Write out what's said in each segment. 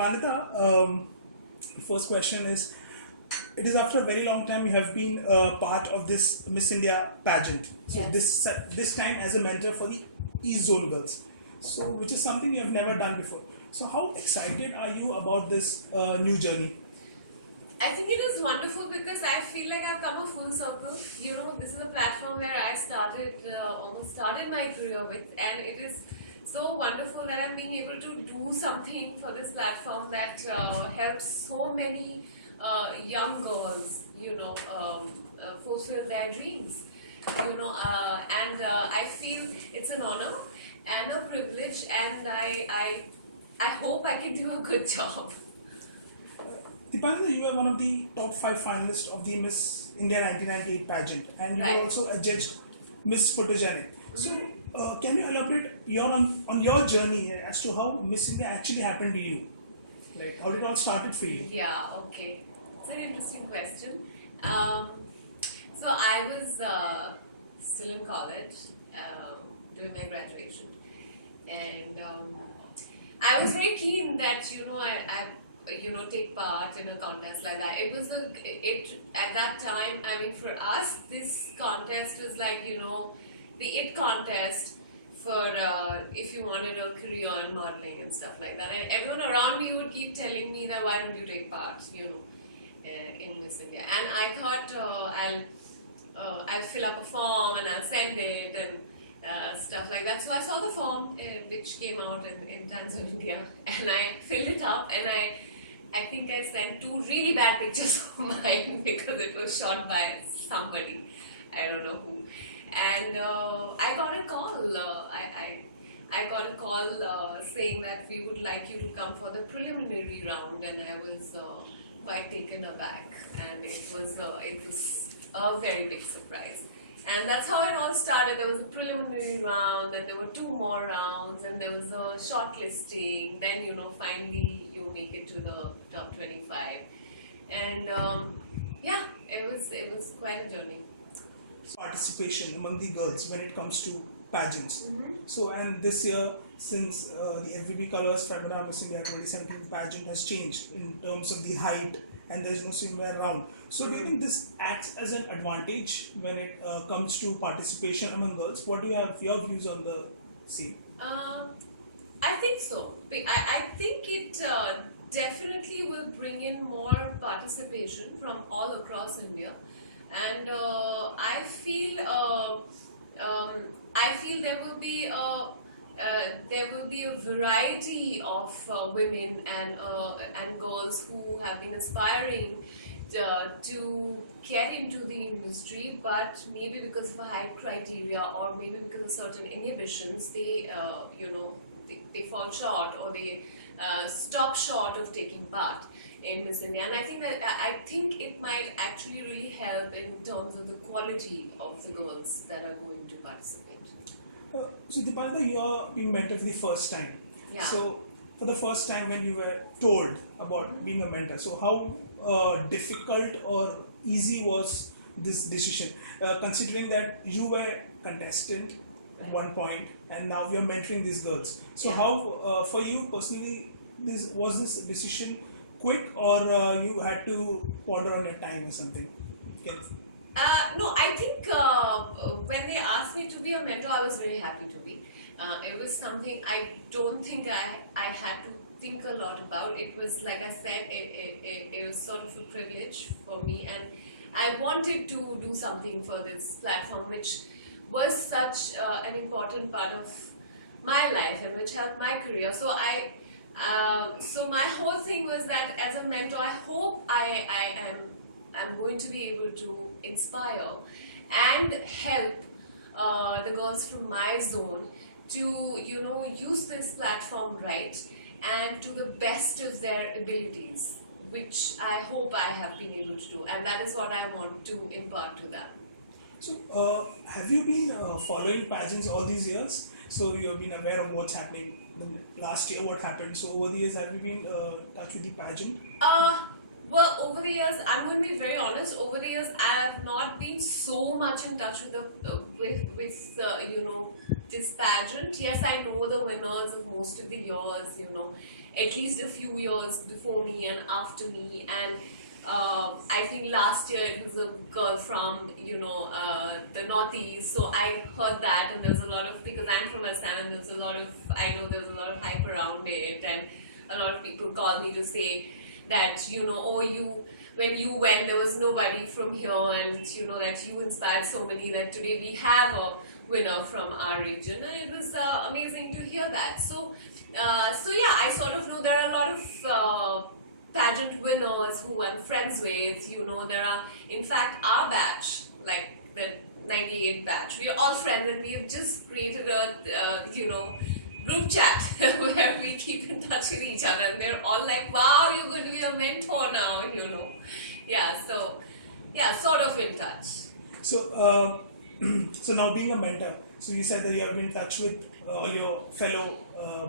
Dipannita, the first question is, it is after a very long time you have been part of this Miss India pageant. So Yes. this time as a mentor for the East Zone girls. So which is something you have never done before. So how excited are you about this new journey? I think it is wonderful because I feel like I've come a full circle. You know, this is a platform where I almost started my career with, and it is so wonderful that I'm being able to do something for this platform that helps so many young girls, fulfill their dreams. I feel it's an honor and a privilege, and I hope I can do a good job. Dipannita, you are one of the top 5 finalists of the Miss India 1998 pageant, and you Right. are also adjudged Miss Photogenic. So, can you elaborate on your journey as to how Miss India actually happened to you? Like, how it all started for you? Yeah, okay. It's an interesting question. So I was still in college, doing my graduation, and I was very keen that I take part in a contest like that. It at that time. I mean, for us, this contest was like the it contest for if you wanted a career in modeling and stuff like that. And everyone around me would keep telling me that why don't you take part, in Miss India. And I thought I'll fill up a form and I'll send it and stuff like that. So I saw the form which came out in Times of India, and I filled it up, and I think I sent 2 really bad pictures of mine because it was shot by somebody, I don't know who. And I got a call. I got a call saying that we would like you to come for the preliminary round, and I was quite taken aback, and it was a very big surprise. And that's how it all started. There was a preliminary round, and there were 2 more rounds, and there was a shortlisting. Then finally you make it to the top 25, and it was quite a journey. Participation among the girls when it comes to pageants. So, and this year, since the FBB Colors Femina Miss India 2017 pageant has changed in terms of the height, and there's no swimwear round. So, do you think this acts as an advantage when it comes to participation among girls? What do you have your views on the same? I think so. I think it definitely will bring in more participation from all across India, and I feel there will be a variety of women and girls who have been aspiring to get into the industry, but maybe because of a height criteria or maybe because of certain inhibitions, they fall short, or they stop short of taking part in Miss India. And I think it might actually really help in terms of the quality of the girls that are going to participate. So, Dipannita, you are being mentored for the first time. Yeah. So, for the first time when you were told about being a mentor, so how difficult or easy was this decision, considering that you were contestant at one point and now you are mentoring these girls? So, Yeah. how for you personally, was this decision quick, or you had to ponder on your time or something? Yes. No, I think when they asked me to be a mentor, I was very happy to be. It was something I don't think I had to think a lot about. It was, like I said, it was sort of a privilege for me, and I wanted to do something for this platform, which was such an important part of my life and which helped my career. So my whole thing was that as a mentor, I hope I'm going to be able to inspire and help the girls from my zone to use this platform right and to the best of their abilities, which I hope I have been able to do, and that is what I want to impart to them. So, have you been following pageants all these years? So, you have been aware of what's happening. Last year, what happened? So, over the years, have you been in touch with the pageant? Well, over the years, I'm going to be very honest. Over the years, I have not been so much in touch with this pageant. Yes, I know the winners of most of the years. at least a few years before me and after me. And I think last year it was a girl from, the Northeast. So I heard that, and there was a lot of, because I'm from Assam, and I know there was a lot of hype around it, and a lot of people called me to say that, when you went, there was nobody from here, and that you inspired so many, that today we have a winner from our region, and it was amazing to hear that. So yeah, I sort of know there are a lot of pageant winners who I'm friends with. There are, in fact, our batch, like the 98 batch, we are all friends, and we have just created a group chat where we keep in touch with each other, and they're all like, wow, you're going to be a mentor now, Yeah, so yeah, sort of in touch. So, so now being a mentor, so you said that you have been in touch with all your fellow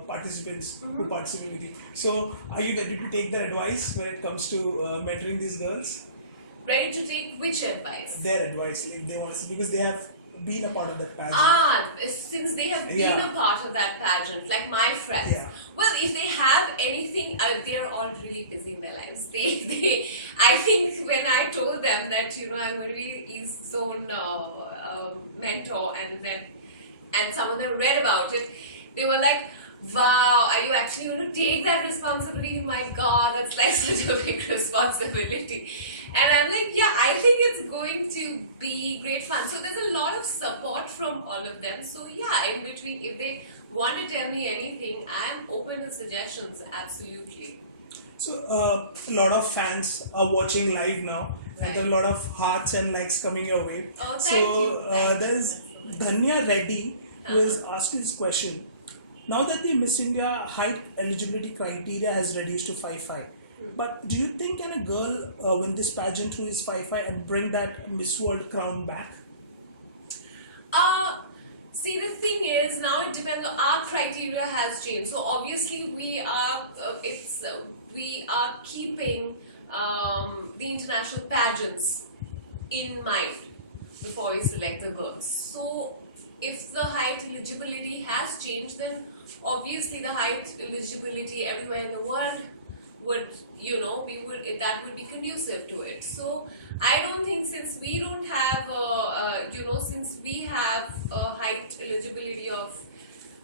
participants who participate with you. So, are you ready to take their advice when it comes to mentoring these girls? Ready to take which advice? Their advice, if they want to, because they have been a part of that pageant. Since they have been a part of that pageant, like my friends. Yeah. Well, if they have anything, they're all really busy in their lives. I think when I told them that I'm going to be his own mentor, and some of them read about it, they were like, wow, are you actually going to take that responsibility? My God, that's like such a big responsibility. And I'm like, yeah, I think it's going to be great fun. So there's a lot of support from all of them. So yeah, in between, if they want to tell me anything, I'm open to suggestions, absolutely. So a lot of fans are watching live now, and there are a lot of hearts and likes coming your way. Oh, thank you. There's Dhanya Reddy who has asked this question. Now that the Miss India height eligibility criteria has reduced to 5'5", but do you think can a girl win this pageant who is 5'5" and bring that Miss World crown back? See, the thing is, now it depends. Our criteria has changed. So obviously we are keeping the international pageants in mind before we select the girls. So if the height eligibility has changed, then obviously the height eligibility everywhere in the world would, that would be conducive to it. So I don't think, since we don't have, since we have a height eligibility of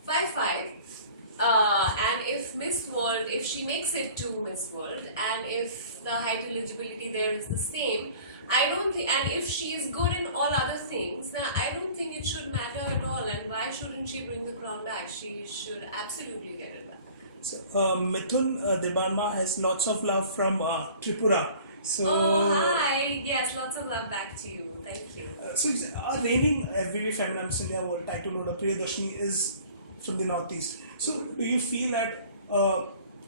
5'5", and if Miss World, if she makes it to Miss World, and if the height eligibility there is the same, I don't think, and if she is good in all other things, then I don't think it should matter at all. And why shouldn't she bring the crown back? She should absolutely get it back. So, Mithun Dipannita has lots of love from Tripura. So, oh, hi. Yes, lots of love back to you. Thank you. So, our reigning FBB Femina Miss India World title holder Priyadarshini is from the Northeast. So, do you feel that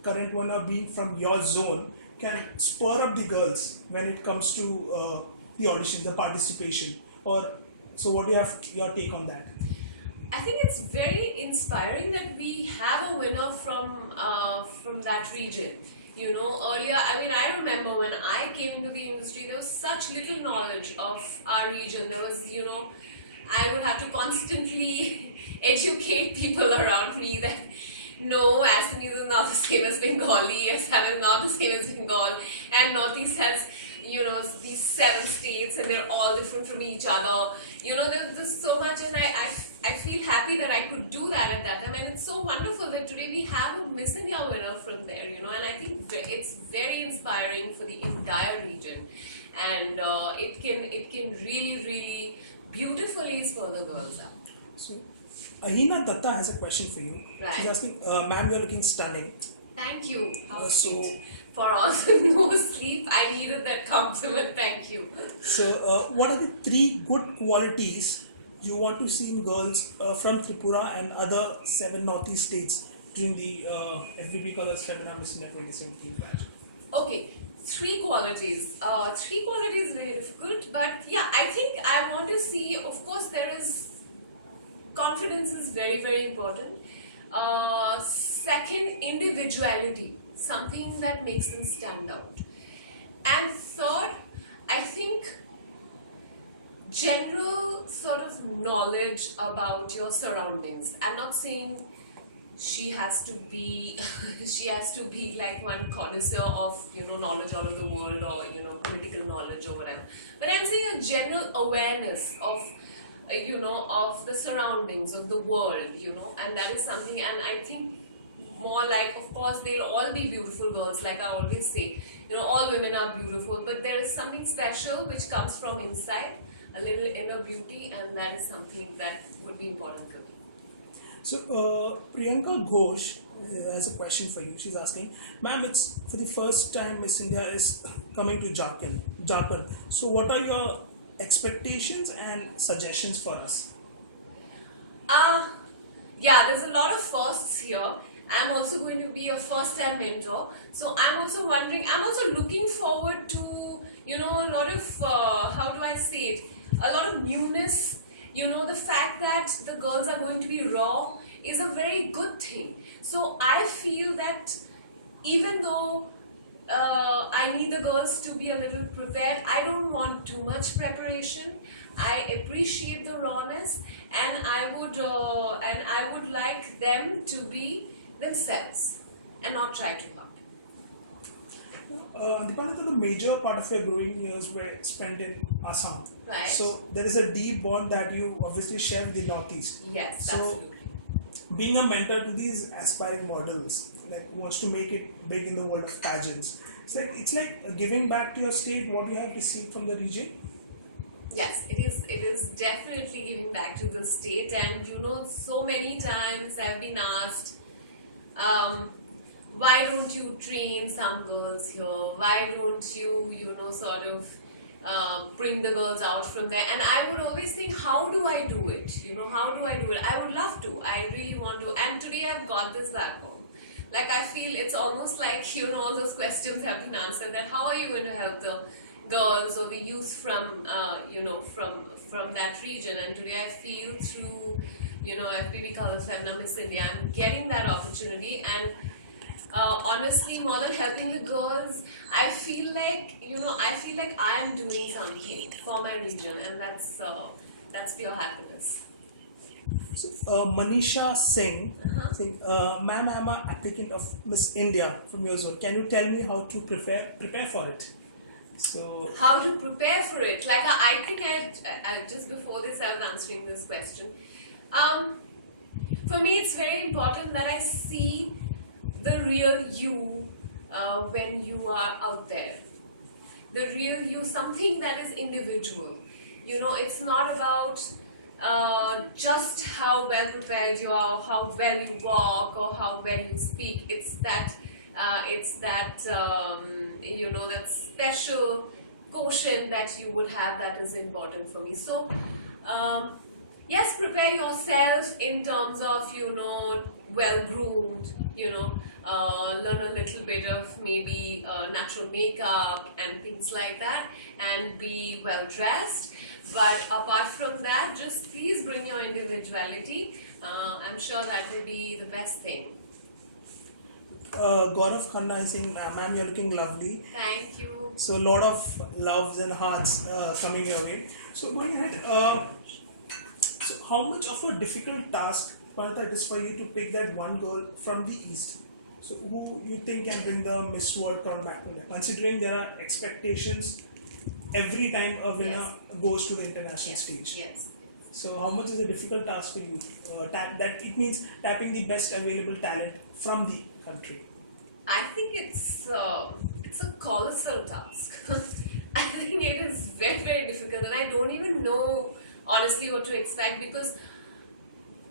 current winner being from your zone can spur up the girls when it comes to the audition, the participation? Or so, what do you have your take on that? I think it's very inspiring that we have a winner from that region. Earlier, I remember when I came into the industry, there was such little knowledge of our region. There was, I would have to constantly educate people around me that no, Assamese is not the same as Bengali, Assam is not the same as Bengal, and Northeast has, these 7 states, and they're all different from each other. There's so much, and I feel happy that I could do that at that time, and it's so wonderful that today we have a Miss India winner from there, and I think it's very inspiring for the entire region, and it can really, really beautifully spur the girls up. So, Ahina Datta has a question for you. Right. She's asking, ma'am, you're looking stunning. Thank you. So, for all the no sleep, I needed that compliment. Thank you. So, what are the 3 good qualities you want to see in girls from Tripura and other 7 Northeast states during the FBB Colors Femina Miss India 2017 pageant? Okay, 3 qualities. 3 qualities is very difficult, but yeah, I think I want to see, of course, there is confidence is very, very important. Second, individuality, something that makes them stand out. And third, I think general sort of knowledge about your surroundings. I'm not saying she has to be she has to be like one connoisseur of knowledge all over the world, or political knowledge or whatever. But I'm saying a general awareness of of the surroundings of the world, and that is something. And I think more like, of course, they'll all be beautiful girls, like I always say, all women are beautiful, but there is something special which comes from inside, a little inner beauty, and that is something that would be important for me. So, Priyanka Ghosh has a question for you. She's asking, ma'am, it's for the first time Miss India is coming to Jharkhand. So, what are your expectations and suggestions for us? Uh, yeah, there's a lot of firsts here. I'm also going to be a first-time mentor. So I'm also wondering, I'm also looking forward to, a lot of, how do I say it, a lot of newness. The fact that the girls are going to be raw is a very good thing. So I feel that even though I need the girls to be a little prepared, I don't want too much preparation. I appreciate the rawness, and I would like them to be themselves and not try too hard. Dipannita, the major part of your growing years were spent in Assam. Right. So there is a deep bond that you obviously share with the Northeast. Yes, so, absolutely. Being a mentor to these aspiring models, like who wants to make it big in the world of pageants, it's like giving back to your state what you have received from the region. Yes, it is. It is definitely giving back to the state, and so many times I've been asked, why don't you train some girls here? Why don't you, sort of bring the girls out from there? And I would always think, how do I do it? How do I do it? I would love to. I really want to. And today I've got this back home. Like, I feel it's almost like, all those questions have been answered, that how are you going to help the girls or the youth from, from that region? And today I feel through, FBB Colors Femina Miss India, I'm getting that opportunity. And honestly, more than helping the girls, I feel like I'm doing something for my region, and that's pure happiness. So, Manisha Singh, ma'am, I'm an applicant of Miss India from your zone. Can you tell me how to prepare for it? So, how to prepare for it? Like I think I just before this I was answering this question. For me, it's very important that I see the real you when you are out there. The real you, something that is individual. It's not about just how well prepared you are, how well you walk, or how well you speak. It's that that special quotient that you would have that is important for me. So yes, prepare yourself in terms of well groomed, learn a little bit of maybe natural makeup and things like that, and be well dressed. But apart from that, just please bring your individuality. I'm sure that will be the best thing. Gaurav Khanna is saying, ma'am, you're looking lovely. Thank you. So, a lot of loves and hearts coming your way. So, going ahead, so how much of a difficult task, Pantha, it is for you to pick that one girl from the East? So, who you think can bring the Miss World crown back to them? Considering there are expectations every time a winner goes to the international stage. Yes. So, how much is a difficult task for you? That it means tapping the best available talent from the country. I think it's a colossal task. I think it is very, very difficult, and I don't even know honestly what to expect, because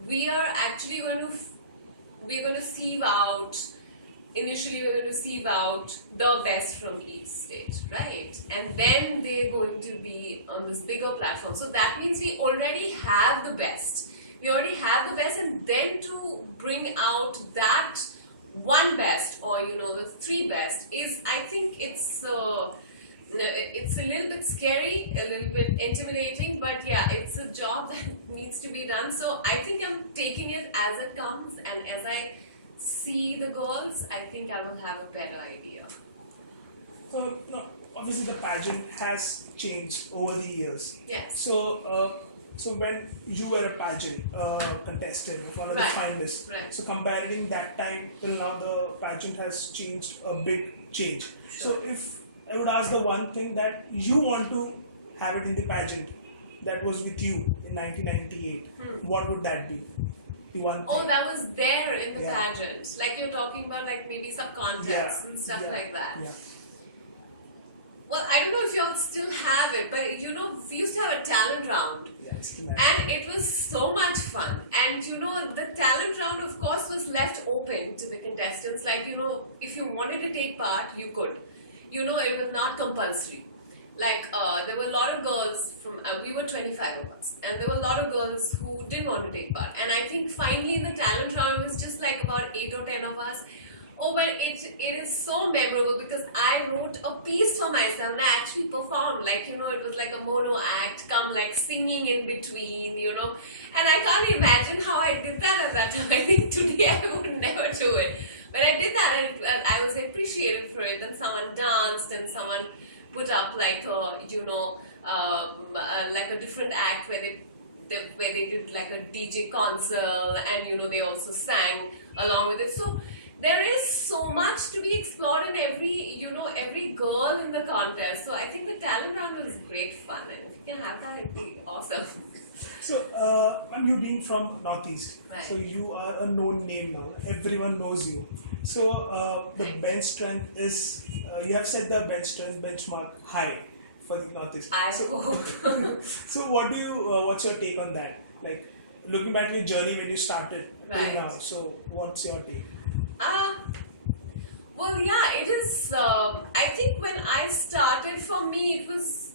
we are actually going to sieve out. Initially, we're going to sieve out the best from each state, right? And then they're going to be on this bigger platform. So that means we already have the best. And then to bring out that one best, or the three best, is, I think it's a little bit scary, a little bit intimidating, but yeah, it's a job that needs to be done. So I think I'm taking it as it comes, and as I see the goals, I think I will have a better idea. No, obviously the pageant has changed over the years. Yes. So So when you were a pageant contestant of one of the Right. finalists, Right. so comparing that time till now, the pageant has changed a big change. Sure. So if I would ask the one thing that you want to have it in the pageant that was with you in 1998, what would that be? The one thing. Oh, that was there in the Yeah. pageant. Like you're talking about, like maybe some contests and stuff like that. Yeah. Well, I don't know if y'all still have it, but you know, we used to have a talent round. Yeah, it's the man. And it was so much fun. And you know, the talent round, of course, was left open to the contestants. Like, you know, if you wanted to take part, you could. You know, it was not compulsory. Like, there were a lot of girls from, we were 25 of us, and there were a lot of girls who didn't want to take part. And I think finally in the talent round, it was just like about 8 or 10 of us. Oh, but it is so memorable because I wrote a piece for myself and I actually performed. Like, you know, it was like a mono act, come like singing in between, you know. And I can't imagine how I did that at that time. I think today I would never do it. But I did that and I was appreciated for it. Then someone danced and someone put up like a, you know, like a different act where they did like a DJ concert and, you know, they also sang along with it. So there is so much to be explored in every, you know, every girl in the contest. So I think the talent round was great fun, and if you can have that, it'd be awesome. So, ma'am, you being from Northeast, Right. so you are a known name now. Everyone knows you. So, the bench strength is, you have set the bench strength benchmark high for the Northeast. I So, hope. so what do you, what's your take on that? Like, looking back at your journey when you started till Right. now, so what's your take? Well, yeah, it is. I think when I started, for me, it was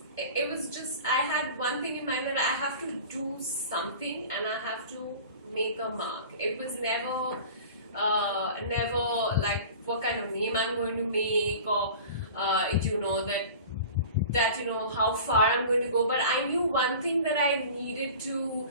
just I had one thing in mind that I have to do something and I have to make a mark. It was never like what kind of name I'm going to make or you know that you know how far I'm going to go. But I knew one thing that I needed to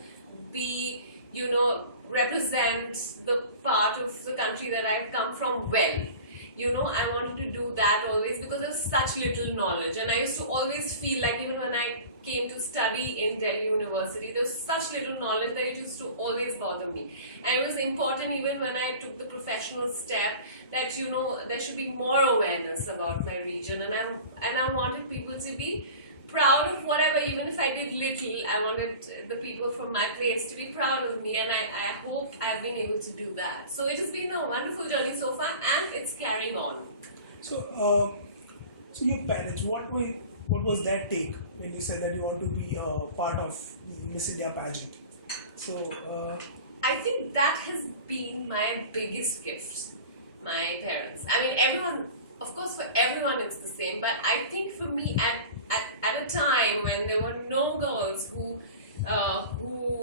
be, you know, represent the part of the country that I've come from well. You know, I wanted to do that always because there's such little knowledge, and I used to always feel like even when I came to study in Delhi University, there was such little knowledge that it used to always bother me. And it was important even when I took the professional step that, you know, there should be more awareness about my region, and I wanted people to be proud of whatever, even if I did little, I wanted the people from my place to be proud of me, and I hope I've been able to do that. So it has been a wonderful journey so far, and it's carrying on. So, so your parents, what was their take when you said that you want to be part of the Miss India pageant? So, I think that has been my biggest gift, my parents. I mean, everyone, of course, for everyone it's the same, but I think for me, at a time when there were no girls who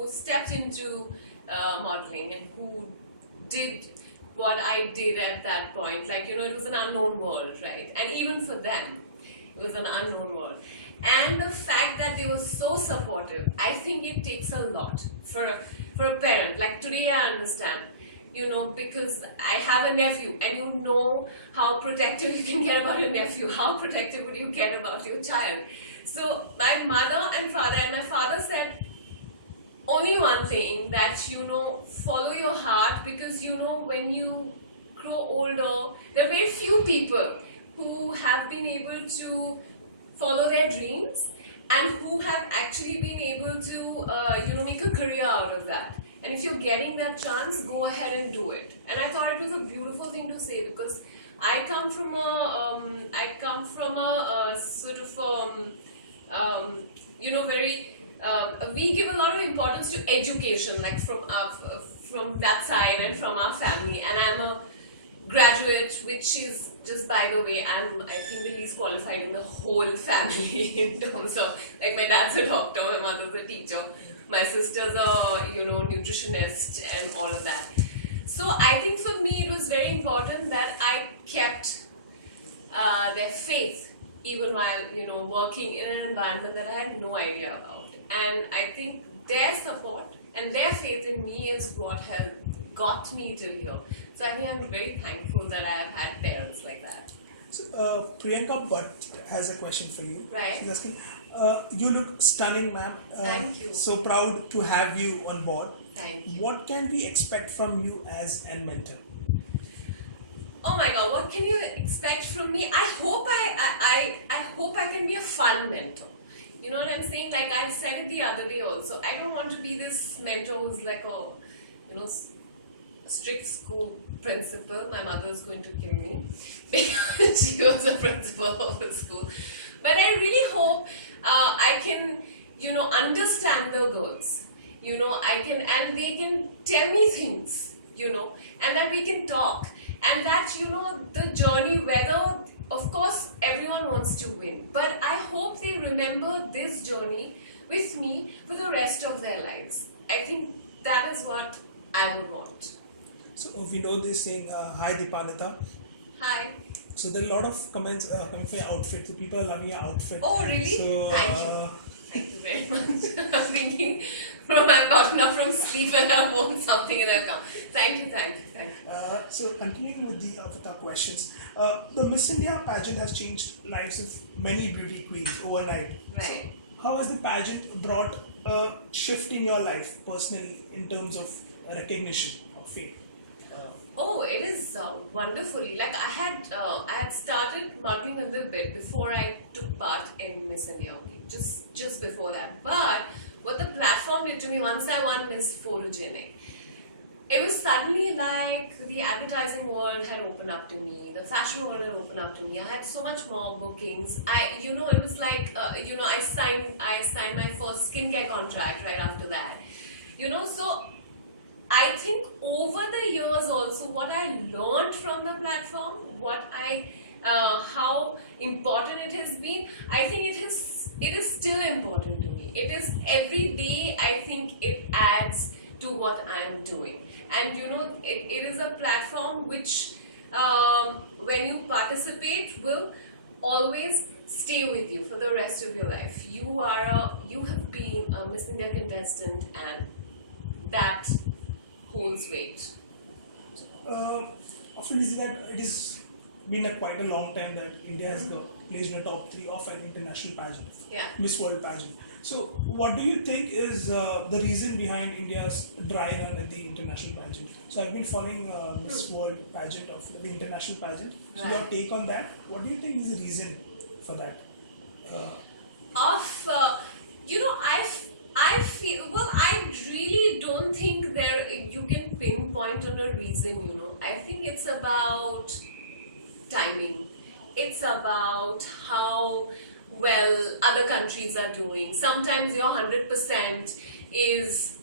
stepped into modeling and who did what I did at that point, like, you know, it was an unknown world, right? And even for them, it was an unknown world. And the fact that they were so supportive, I think it takes a lot for a parent. Like today I understand, you know, because I have a nephew and you know how protective you can get about a nephew, how protective would you get about your child. So my mother and father, and my father said only one thing, that, you know, follow your heart, because, you know, when you grow older, there are very few people who have been able to follow their dreams and who have actually been able to, you know, make a career out of that. And if you're getting that chance, go ahead and do it. And I thought it was a beautiful thing to say, because I come from a sort of, you know, very, we give a lot of importance to education, like from that side and from our family. And I'm a graduate, which is, just by the way, I think the least qualified in the whole family in terms of, like, my dad's a doctor, my mother's a teacher, my sister's a, you know, nutritionist and all of that. So I think for me it was very important that I kept their faith, even while, you know, working in an environment that I had no idea about. And I think their support and their faith in me is what has got me till here. So I think I'm very thankful that I have had parents like that. So, Priyanka Bhatt has a question for you. Right. She's asking, you look stunning, ma'am. Thank you. So proud to have you on board. Thank you. What can we expect from you as a mentor? Oh my God, what can you expect from me? I hope I can be a fun mentor. You know what I'm saying? Like I said it the other day also. I don't want to be this mentor who's like a strict school principal. My mother's going to kill me because she was a principal of the school. But I really hope I can, understand the girls. And they can tell me things, and that we can talk. And that, the journey, whether, of course, everyone wants to win. But I hope they remember this journey with me for the rest of their lives. I think that is what I would want. So we know this saying, hi Dipannita. Hi. So there are a lot of comments coming for your outfit. So people are loving your outfit. Oh, really? So, Thank you very much. I'm thinking I've gotten up from sleep and I've worn something and I've come. Thank you. So continuing with the questions, the Miss India pageant has changed lives of many beauty queens overnight. Right. So how has the pageant brought a shift in your life personally in terms of recognition of fame? Oh, it is wonderfully. Like I had started modeling a little bit before I took part in Miss India, just before that. But what the platform did to me once I won Miss Photogenic, it was suddenly like the advertising world had opened up to me, the fashion world had opened up to me. I had so much more bookings. It was like, I signed my first skincare contract right after that. So I think over the years also, what I learned from the platform, how important it has been, I think it is still important to me. It is every day. I think it adds to what I'm doing, and it is a platform which, when you participate, will always stay with you for the rest of your life. You have been a Miss India contestant, and that holds weight. Often you see that it has been quite a long time that India has placed in the top 3 of an international pageant, Yeah. Miss World pageant. So, what do you think is the reason behind India's dry run at the international pageant? So, I've been following Miss World pageant of the international pageant. So, Right. your take on that? What do you think is the reason for that? I feel, well, I really don't think you can pinpoint on a reason. I think it's about timing. It's about how well other countries are doing. Sometimes your 100% is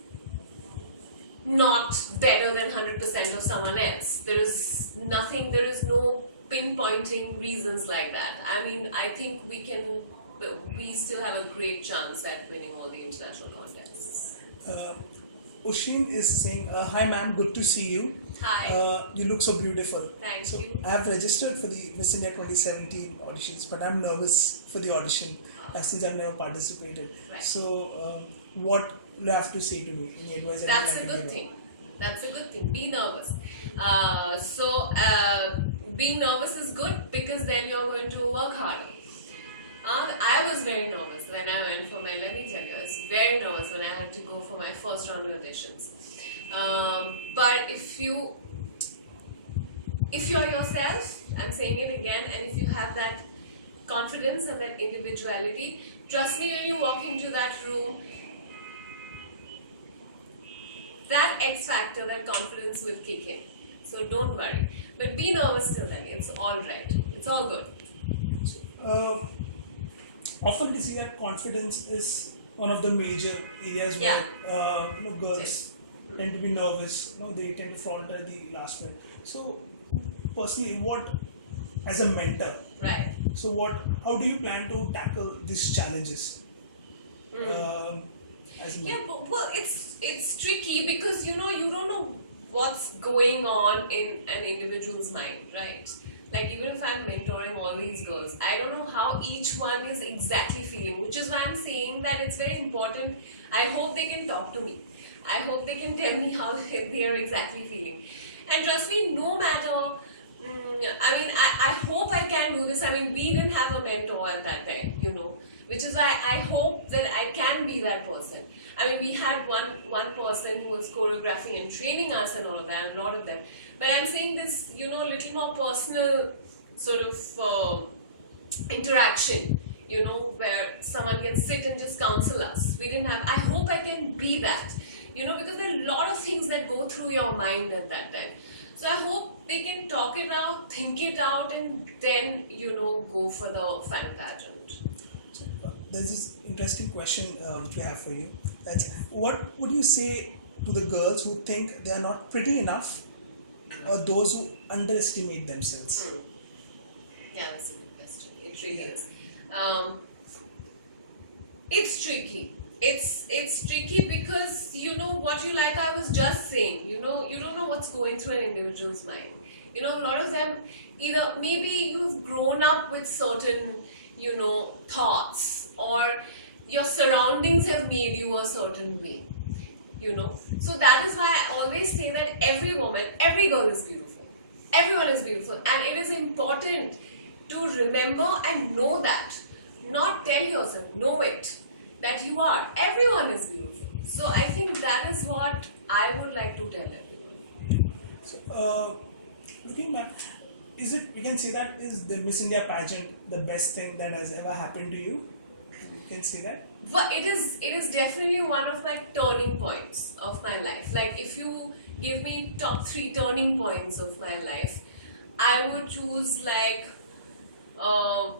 not better than 100% of someone else. There is no pinpointing reasons like that. I mean, I think we still have a great chance at winning all the international contests. Ushin is saying, hi ma'am, good to see you. Hi. You look so beautiful. Thank so you. I have registered for the Miss India 2017 auditions, but I'm nervous for the audition since I've never participated. Right. So what do you have to say to me? Any advice? That's a good thing. That's a good thing. Be nervous. Being nervous is good because then you're going to work harder. I was very nervous when I went for let me tell you, I was very nervous when I had to go for my first round auditions. But if you're yourself, I'm saying it again, and if you have that confidence and that individuality, trust me, when you walk into that room, that X factor, that confidence will kick in. So don't worry. But be nervous till then. It's all right. It's all good. Often we see that confidence is one of the major areas Yeah. where girls tend to be nervous. They tend to falter at the last minute. So personally, as a mentor, Right. so how do you plan to tackle these challenges? As a mentor? Well, it's tricky because you don't know what's going on in an individual's mind, right? Like even if I'm mentoring all these girls, I don't know how each one is exactly feeling, which is why I'm saying that it's very important. I hope they can talk to me. I hope they can tell me how they are exactly feeling. And trust me, no matter I mean, I hope I can do this. I mean, we didn't have a mentor at that time, which is why I hope that I can be that person. I mean, we had one person who was choreographing and training us and all of that, a lot of them. But I'm saying this, little more personal sort of interaction, where someone can sit and just counsel us. We didn't have, I hope I can be that, because there are a lot of things that go through your mind at that time. So I hope they can talk it out, think it out, and then, go for the final pageant. There's this interesting question which we have for you. That's, what would you say to the girls who think they are not pretty enough, or those who underestimate themselves? Yeah, that's a good question. It really is. It's tricky. It's tricky because what you like. I was just saying. You don't know what's going through an individual's mind. A lot of them either maybe you've grown up with certain thoughts, or your surroundings have made you a certain way. So that is why I always say that every woman, every girl is beautiful. Everyone is beautiful, and it is important to remember and know that. Not tell yourself, know it, that you are. Everyone is beautiful. So I think that is what I would like to tell everyone. So, looking back, we can say that is the Miss India pageant the best thing that has ever happened to you? You can say that? But it is definitely one of my turning points of my life. Like, if you give me top 3 turning points of my life, I would choose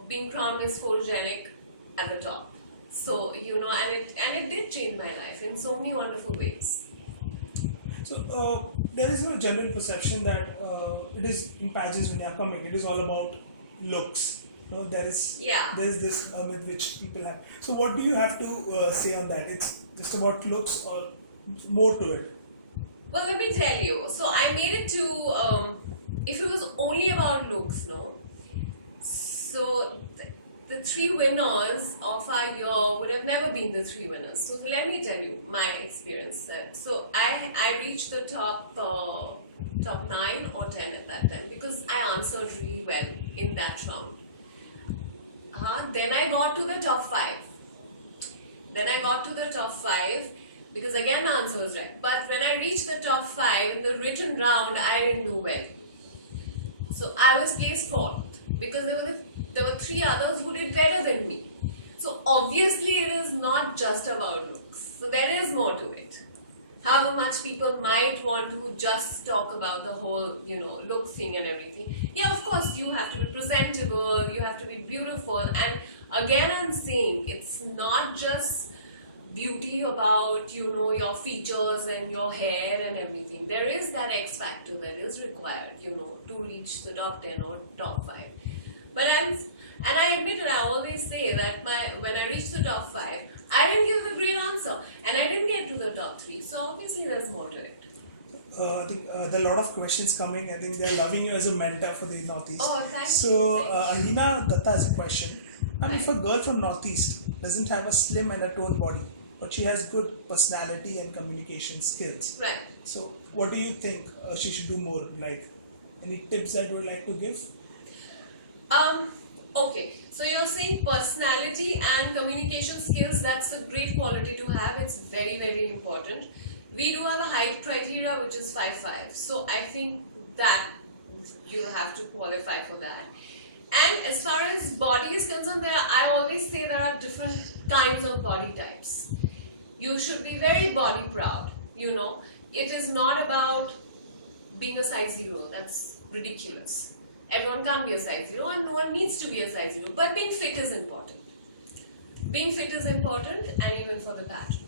being crowned Miss Photogenic at the top. So, and it did change my life in so many wonderful ways. So, there is a general perception that it is in pageants when they are coming, it is all about looks. There is this myth which people have. So, what do you have to say on that? It's just about looks or more to it? Well, let me tell you. So, I made it to, if it was only about looks, no. So, the 3 winners of our year would have never been the 3 winners. So, let me tell you my experience. So, I reached the top 9 or 10 at that time because I answered really well in that round. Then I got to the top 5. Because again the answer was right. But when I reached the top 5 in the written round, I didn't do well. So I was placed 4th because there were 3 others who did better than me. So obviously it is not just about looks. So there is more to it. However much people might want to just talk about the whole, look thing and everything. Yeah, of course, you have to be presentable, you have to be beautiful. And again, I'm saying, it's not just beauty about, your features and your hair and everything. There is that X factor that is required, to reach the top 10 or top 5. But I admit it, I always say that when I reached the top 5, I didn't give a great answer, and I didn't get to the top 3. So obviously, there's more to it. I think there are a lot of questions coming. I think they are loving you as a mentor for the Northeast. Oh, thank you. So, Anina Datta has a question. If a girl from Northeast doesn't have a slim and a toned body, but she has good personality and communication skills, right? So, what do you think she should do more? Like, any tips that you would like to give? Okay, so you're saying personality and communication skills, that's a great quality to have. It's very, very important. We do have a height criteria which is 5'5". So I think that you have to qualify for that. And as far as body is concerned, I always say there are different kinds of body types. You should be very body proud, It is not about being a size 0. That's ridiculous. Everyone can't be a size 0 and no one needs to be a size 0. But being fit is important. Being fit is important, and even for the pageant.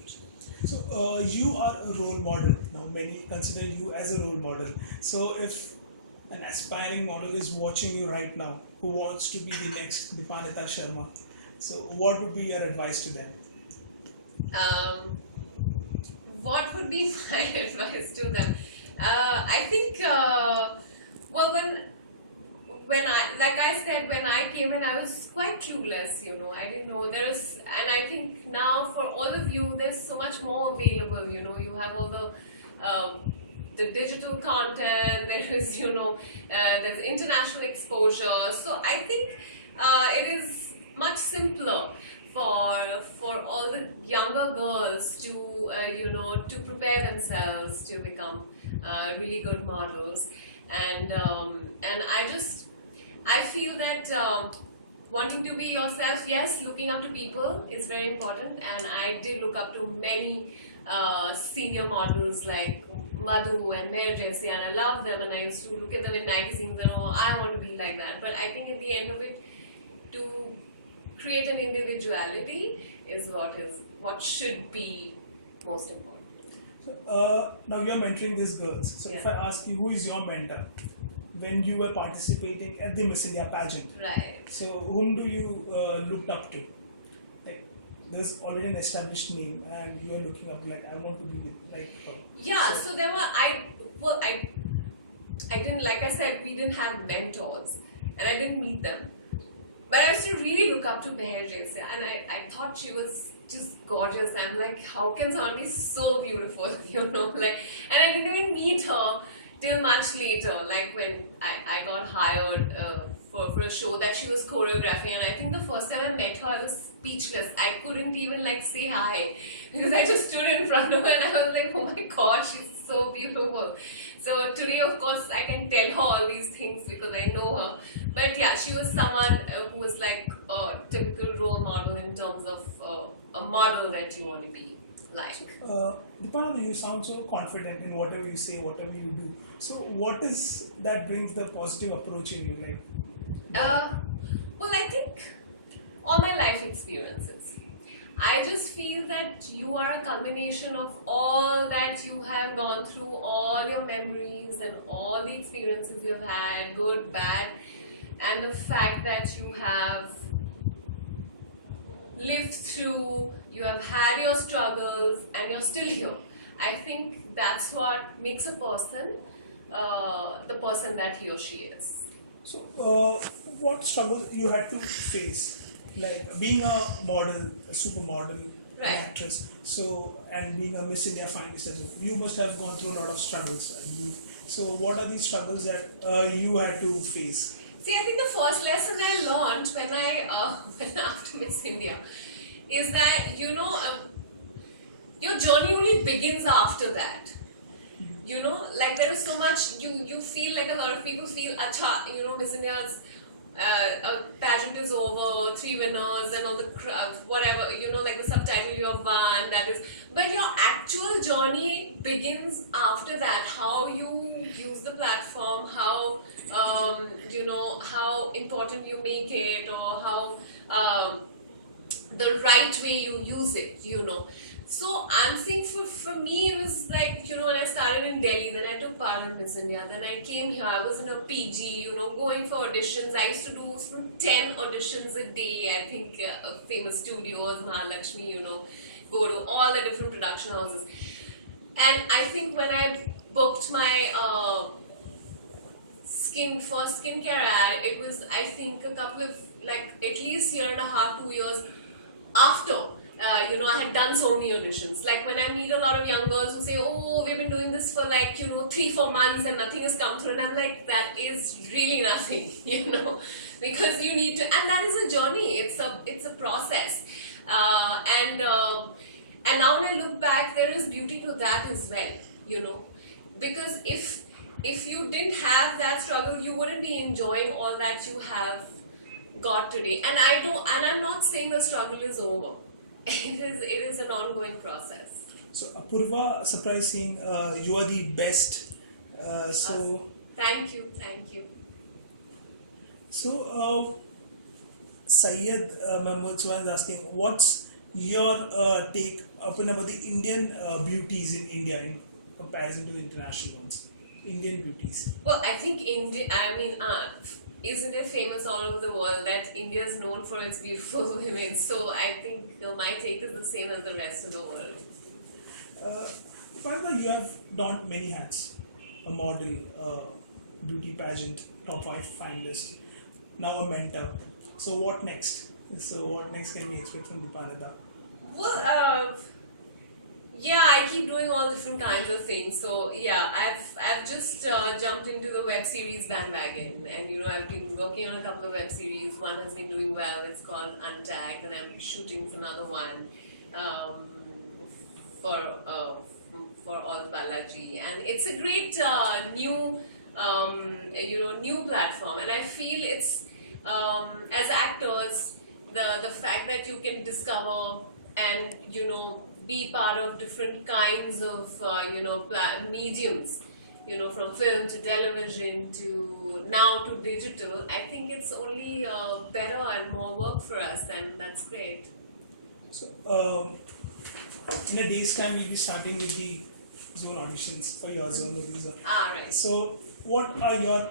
So you are a role model. Now many consider you as a role model. So if an aspiring model is watching you right now who wants to be the next Dipannita Sharma, so what would be your advice to them? What would be my advice to them? I think, when I came in, I was quite clueless, I didn't know and I think now for all of you, there's so much more available, you have all the the digital content, there is, there's international exposure. So I think it is much simpler for all the younger girls to, to prepare themselves to become really good models. And I feel that wanting to be yourself, yes, looking up to people is very important, and I did look up to many senior models like Madhu and Mary Jessie, and I love them, and I used to look at them in magazines and I want to be like that. But I think at the end of it, to create an individuality is what should be most important. So, now you are mentoring these girls. So if I ask you, who is your mentor when you were participating at the Miss India pageant? Right. So whom do you looked up to? Like, there's already an established name, and you are looking up like, I want to be like her. Yeah. So there were I didn't, like I said, we didn't have mentors, and I didn't meet them. But I used to really look up to Meher Jessia, and I thought she was just gorgeous. I'm like, how can someone be so beautiful, like, and I didn't even meet her till much later, like when I got hired for a show that she was choreographing, and I think the first time I met her, I was speechless. I couldn't even like say hi, because I just stood in front of her and I was like, oh my god, she's so beautiful. So today, of course, I can tell her all these things because I know her. But yeah, she was someone who was like a typical role model in terms of a model that you want to be like. Dipannita, you sound so confident in whatever you say, whatever you do. So what is that brings the positive approach in you? Like, well, I think all my life experiences. I just feel that you are a combination of all that you have gone through, all your memories and all the experiences you've had, good, bad, and the fact that you have lived through, you have had your struggles, and you're still here. I think that's what makes a person the person that he or she is. so what struggles you had to face? Like being a model, a supermodel, Right. an actress, so, and being a Miss India finalist as well. You must have gone through a lot of struggles, I believe. So what are these struggles that you had to face? See, I think the first lesson I learned when I went after Miss India is that, your journey only begins after that. Like there is so much, you feel like a lot of people feel, Miss India's a pageant is over, 3 winners and all the whatever, like the subtitle you have won, that is. But your actual journey begins after that. How you use the platform, how, how important you make it, or how the right way you use it, So I'm saying for me it was like, when I started in Delhi, then I took part in Miss India, then I came here, I was in a PG, going for auditions. I used to do 10 auditions a day, I think, famous studios, Mahalakshmi, go to all the different production houses. And I think when I booked my first skincare ad, it was, I think, a couple of, like, at least 1.5 to 2 years after. I had done so many auditions. Like when I meet a lot of young girls who say, oh, we've been doing this for like, 3-4 months and nothing has come through. And I'm like, that is really nothing, because you need to, and that is a journey. It's a process. And now when I look back, there is beauty to that as well, because if you didn't have that struggle, you wouldn't be enjoying all that you have got today. And I'm not saying the struggle is over. It is an ongoing process. So Apurva, surprising, you are the best. Thank you. So Syed Mahmood Swan is asking, what's your take upon about the Indian beauties in India in comparison to the international ones? Indian beauties. Well, I think isn't it famous all over the world that India is known for its beautiful women? So I think my take is the same as the rest of the world. Farda, you have donned many hats. A model, beauty pageant, top 5 finalist, now a mentor. So what next? So what next can we expect from Dipannita? Well, Yeah, I keep doing all different kinds of things. So yeah, I've just jumped into the web series bandwagon, and I've been working on a couple of web series. One has been doing well. It's called Untagged, and I'm shooting for another one for uh, for All Balaji, and it's a great new new platform. And I feel it's as actors, the fact that you can discover and be part of different kinds of mediums, from film to television to now to digital. I think it's only better and more work for us, and that's great. So, in a day's time, we'll be starting with the zone auditions for your zone movies. Right. So, what are your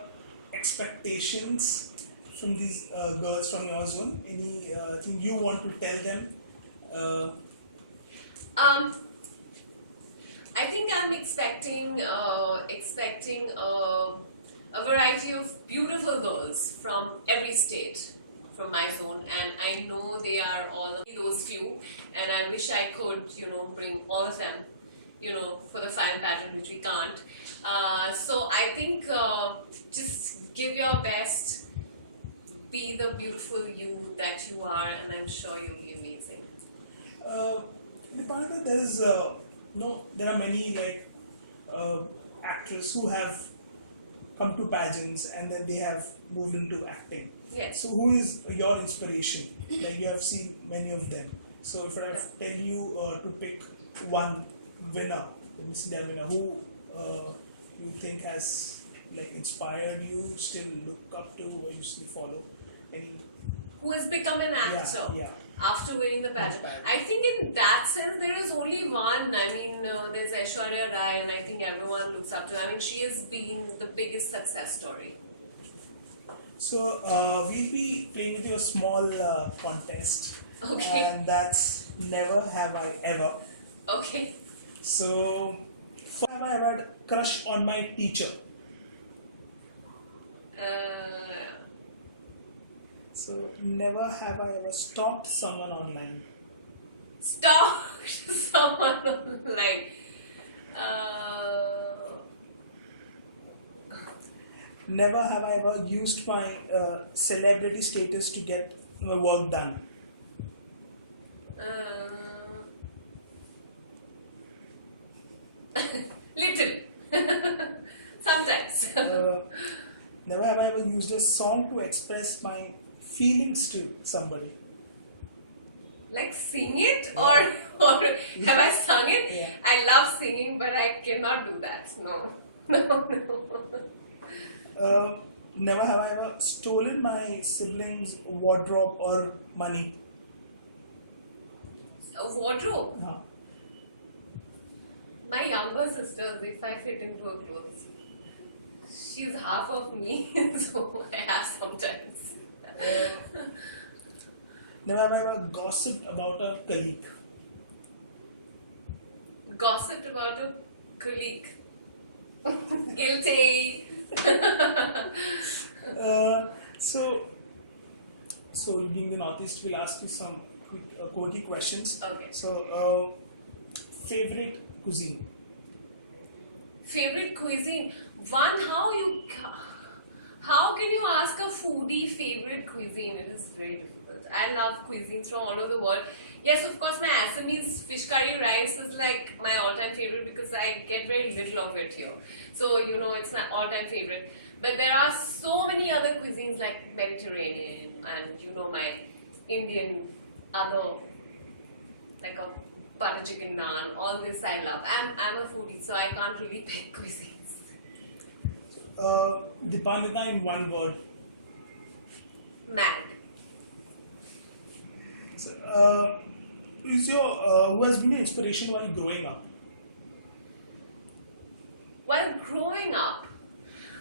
expectations from these girls from your zone? Anything you want to tell them? I think I'm expecting a variety of beautiful girls from every state from my zone, and I know they are all those few, and I wish I could bring all of them for the final pageant, which we can't. So I think just give your best, be the beautiful you that you are, and I'm sure you'll be amazing. Dipannita, there are many actors who have come to pageants and then they have moved into acting. Yes. So who is your inspiration? Like, you have seen many of them. So if I have to tell you to pick one winner, the Miss India winner, who you think has inspired you, still look up to, or you still follow? Any? Who has become an actor? Yeah. After winning the pageant. I think in that sense there is only one. I mean, there's Aishwarya Rai, and I think everyone looks up to her. I mean, she has been the biggest success story. So we'll be playing with you a small contest. Okay. And that's Never Have I Ever. Okay. So, have I ever had a crush on my teacher? So, never have I ever stalked someone online. Stalked someone online. Never have I ever used my celebrity status to get my work done. Little. Sometimes. Never have I ever used a song to express my feelings to somebody. Like sing it, or have I sung it? Yeah. I love singing, but I cannot do that. No. Never have I ever stolen my siblings' wardrobe or money. A wardrobe. My younger sister, if I fit into her clothes, she's half of me, so I have sometimes. Never have I ever gossiped about a colleague. Gossiped about a colleague. Guilty. So being the Northeast, we'll ask you some quick, quirky questions. Okay. So, favorite cuisine? Favorite cuisine? One, how can you ask a foodie favorite cuisine? It is very difficult. I love cuisines from all over the world. Yes, of course, my Assamese fish curry rice is like my all-time favorite because I get very little of it here. So, it's my all-time favorite. But there are so many other cuisines like Mediterranean and, my Indian, like a butter chicken naan, all this I love. I'm a foodie, so I can't really pick cuisines. Dipannita in one word. Mad. So, who has been your inspiration while growing up? While growing up,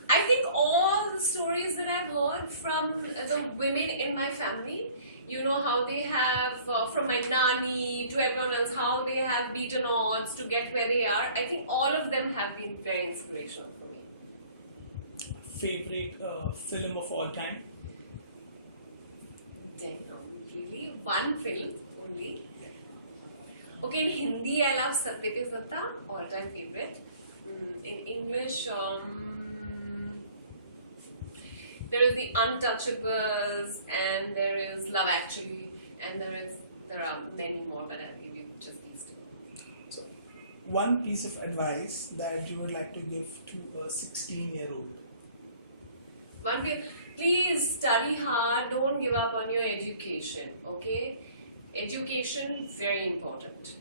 I think all the stories that I've heard from the women in my family, how they have, from my nanny to everyone else, how they have beaten odds to get where they are. I think all of them have been very inspirational for me. Favorite film of all time? Really? One film only? Okay, in Hindi, I love Satya Pe Satta, all-time favorite. In English, there is The Untouchables, and there is Love Actually, and there are many more, but I'll give you just these two. So, one piece of advice that you would like to give to a 16-year-old. Please study hard. Don't give up on your education. Okay, education very important.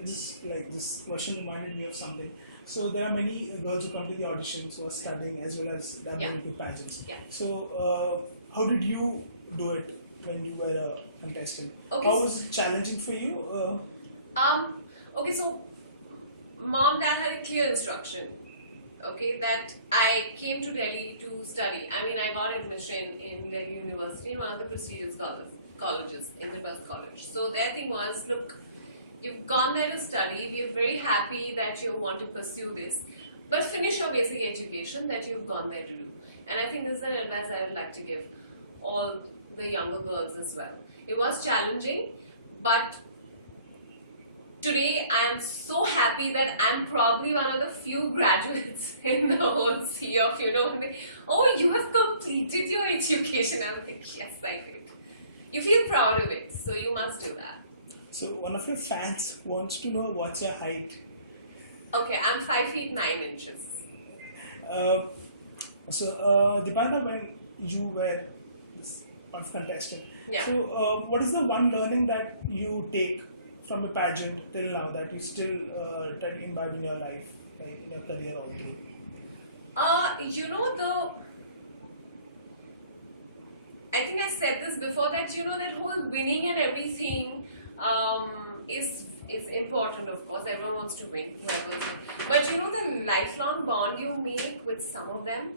This question reminded me of something. So there are many girls who come to the auditions who are studying as well as dabbling into pageants. Yeah. So how did you do it when you were a contestant? Okay. How was it challenging for you? Okay, so mom, dad had a clear instruction. Okay, that I came to Delhi to study. I mean, I got admission in Delhi University, one of the prestigious colleges, in the Bus College. So their thing was, look, you've gone there to study. We're very happy that you want to pursue this, but finish your basic education that you've gone there to do. And I think this is an advice I would like to give all the younger girls as well. It was challenging, but today I am so happy that I'm probably one of the few graduates in the whole sea of, oh, you have completed your education. I'm like, yes, I did. You feel proud of it, so you must do that. So one of your fans wants to know what's your height. Okay, I'm 5 feet 9 inches. Dipannita, when you were this contestant, so what is the one learning that you take from the pageant till now that you still try to imbibe in your life, like in your career all through? I think I said this before, that that whole winning and everything is important. Of course, everyone wants to win, whoever's win. But the lifelong bond you make with some of them,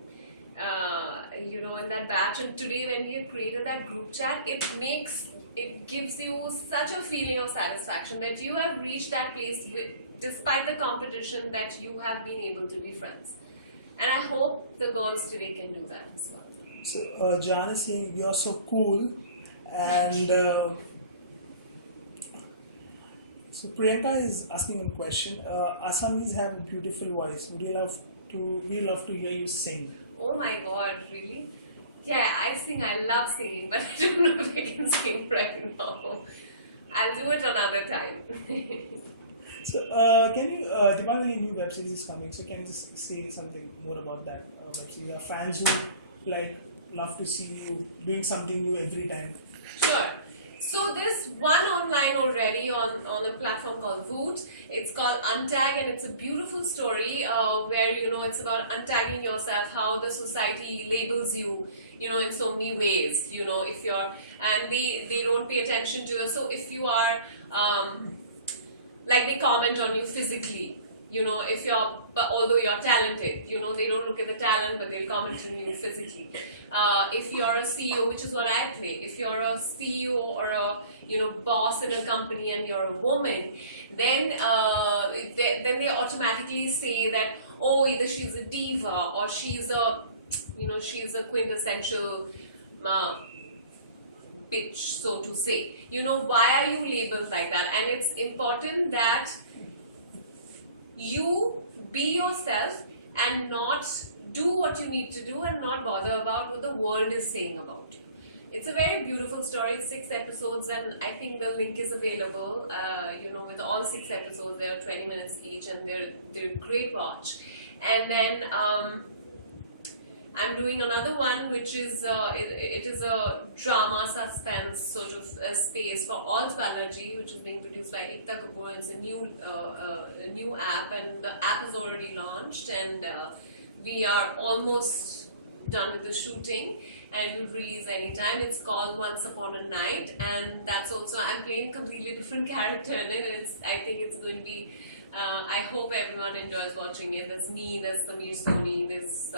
in that batch. And today, when we have created that group chat, it gives you such a feeling of satisfaction that you have reached that place despite the competition, that you have been able to be friends. And I hope the girls today can do that as well. So Jan is saying you're so cool, and so Priyanka is asking one question. Assamese have a beautiful voice. We love to hear you sing. Oh my God, really? Yeah, I sing. I love singing, but I don't know if I can sing right now. I'll do it another time. So, can you, Dipannita, your new web series is coming, so can you just say something more about that web series? There are fans who love to see you doing something new every time. Sure. So there's one online already on a platform called Voot. It's called Untag, and it's a beautiful story where it's about untagging yourself, how the society labels you, in so many ways. If you're, and they don't pay attention to you. So if you are like, they comment on you physically, if you're, but although you're talented, they don't look at the talent, but they'll comment on you physically. If you're a CEO, which is what I play, if you're a CEO or a boss in a company and you're a woman, then they automatically say that, oh, either she's a diva or she's a quintessential bitch, so to say. Why are you labeled like that? And it's important that you be yourself and not do what you need to do and not bother about what the world is saying about you. It's a very beautiful story. It's 6 episodes, and I think the link is available. With all 6 episodes, they are 20 minutes each, and they're great watch. And then I'm doing another one, which is it is a drama suspense sort of space for alt allergy, which is being produced by Ekta Kapoor. It's a new app, and the app is already launched, and we are almost done with the shooting, and it will release anytime. It's called Once Upon a Night, and that's also, I'm playing a completely different character in it. I think it's going to be, I hope everyone enjoys watching it. There's me, there's Samir Soni, there's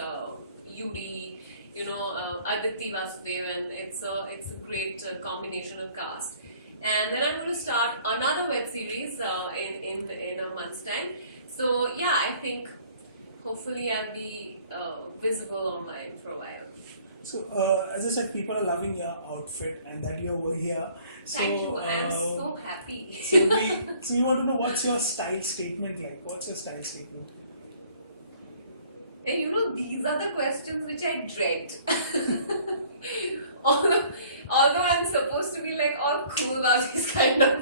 Yudi, Aditi Vasudev, and it's a great combination of cast. And then I'm going to start another web series in a month's time. So yeah, I think hopefully I'll be visible online for a while. So, as I said, people are loving your outfit and that you're over here. So, Thank you. I am so happy. so we want to know what's your style statement like? What's your style statement? And you know, these are the questions which I dread. Although I'm supposed to be like all cool about these kind of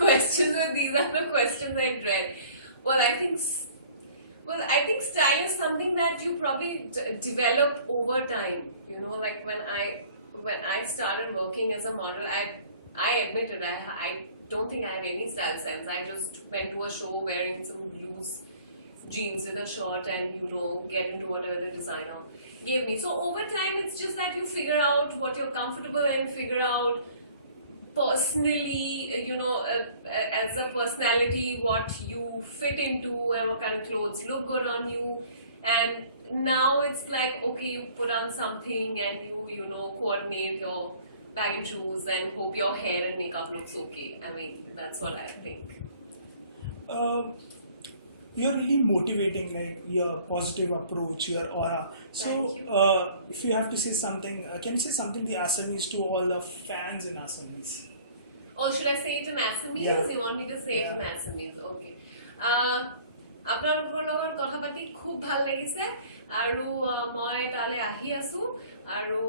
questions, but these are the questions I dread. Well, I think style is something that you probably develop over time. You know, like when I started working as a model, I admit it. I don't think I have any style sense. I just went to a show wearing some loose jeans with a shirt and get into whatever the designer gave me. So over time, it's just that you figure out what you're comfortable in, figure out personally, as a personality, what you fit into and what kind of clothes look good on you. And now it's like, okay, you put on something and you coordinate your bag and shoes and hope your hair and makeup looks okay. I mean, that's what I think. You're really motivating, like your positive approach, your aura. So, if you have to say something, can you say something the Assamese to all the fans in Assamese? Oh, should I say it in Assamese? Yeah. You want me to say it in Assamese? Okay. আপোনালোকৰ লগত কথা পাতি খুব ভাল লাগিছে আৰু মই তালে আহি আছো আৰু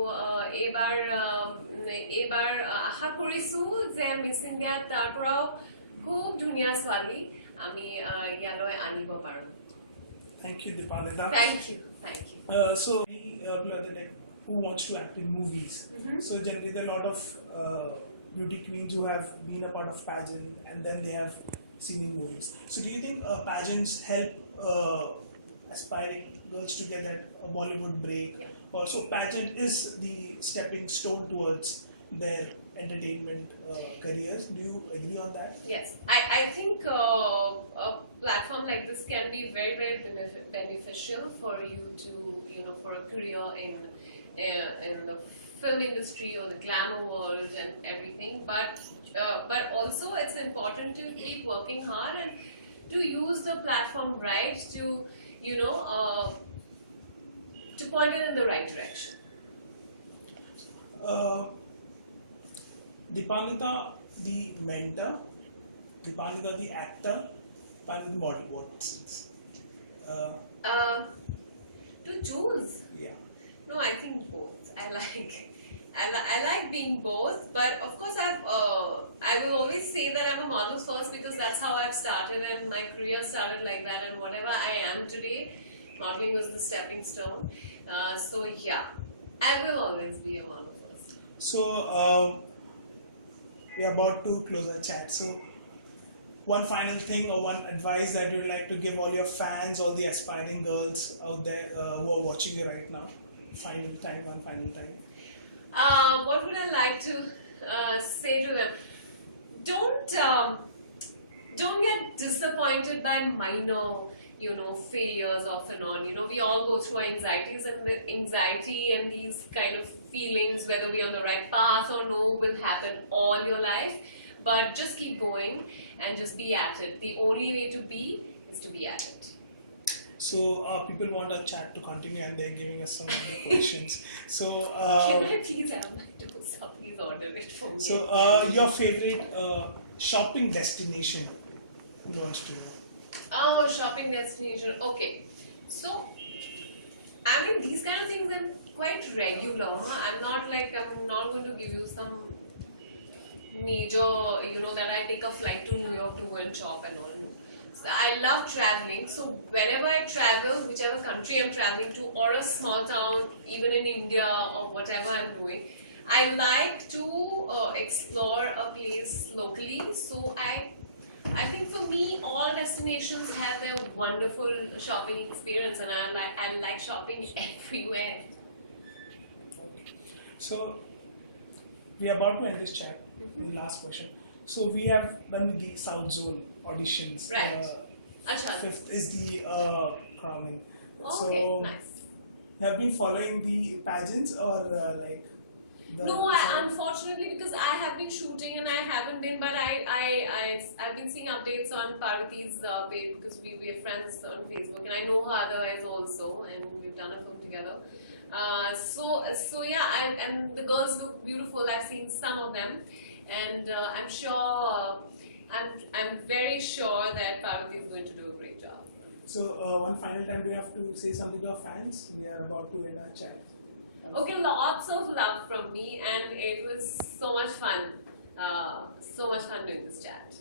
এইবাৰ আশা কৰিছো যে মিছ ইণ্ডিয়াত তাৰ পৰাও খুব ধুনীয়া ছোৱালী আমি ইয়ালৈ আনিব পাৰো. Thank you, Dipannita. Thank you. So, who wants to act in movies? So generally there are a lot of beauty queens who have been a part of pageant and then they have seen in movies. So do you think pageants help aspiring girls to get that Bollywood break? Also, pageant is the stepping stone towards their entertainment careers. Do you agree on that? Yes, I think a platform like this can be very, very beneficial for you to, for a career in the film industry or the glamour world and everything. But also it's important to keep working hard and to use the platform right to, to point it in the right direction. Dipannita, the mentor, Dipannita, the actor, Dipannita, the model. What since? To choose. Yeah. No, I think both. I like being both, but of course I will always say that I'm a model first because that's how I've started and my career started like that, and whatever I am today, modeling was the stepping stone. So yeah, I will always be a model first. So we are about to close our chat. So one final thing or one advice that you would like to give all your fans, all the aspiring girls out there who are watching you right now. One final time. What would I like to say to them? Don't get disappointed by minor, failures off and on. We all go through anxieties, and the anxiety and these kind of feelings, whether we're on the right path or no, will happen all your life. But just keep going and just be at it. The only way to be is to be at it. So people want our chat to continue and they're giving us some other questions. So can I please have my dosa? Please order it for me. So your favorite shopping destination? Who wants to know? Oh, shopping destination. Okay. So I mean, these kind of things are quite regular. I'm not going to give you some major, that I take a flight to New York to go and shop and all. So I love traveling. So whenever I travel, whichever country I'm traveling to, or a small town, even in India or whatever I'm doing, I like to explore a place locally. So I think for me, all destinations have their wonderful shopping experience, and I like shopping everywhere. So we are about to end this chat. Last question. So we have done the South Zone auditions. Right. Fifth is the crowning. Okay, nice. Have you been following the pageants or like? No, unfortunately, because I have been shooting and I haven't been, but I've been seeing updates on Parvati's page because we are friends on Facebook, and I know her otherwise also, and we've done a film together. So yeah, and the girls look beautiful. I've seen some of them, and I'm sure, I'm very sure that Parvati is going to do a great job. So one final time we have to say something to our fans. We are about to end our chat. Okay, lots of love from me, and it was so much fun. So much fun doing this chat.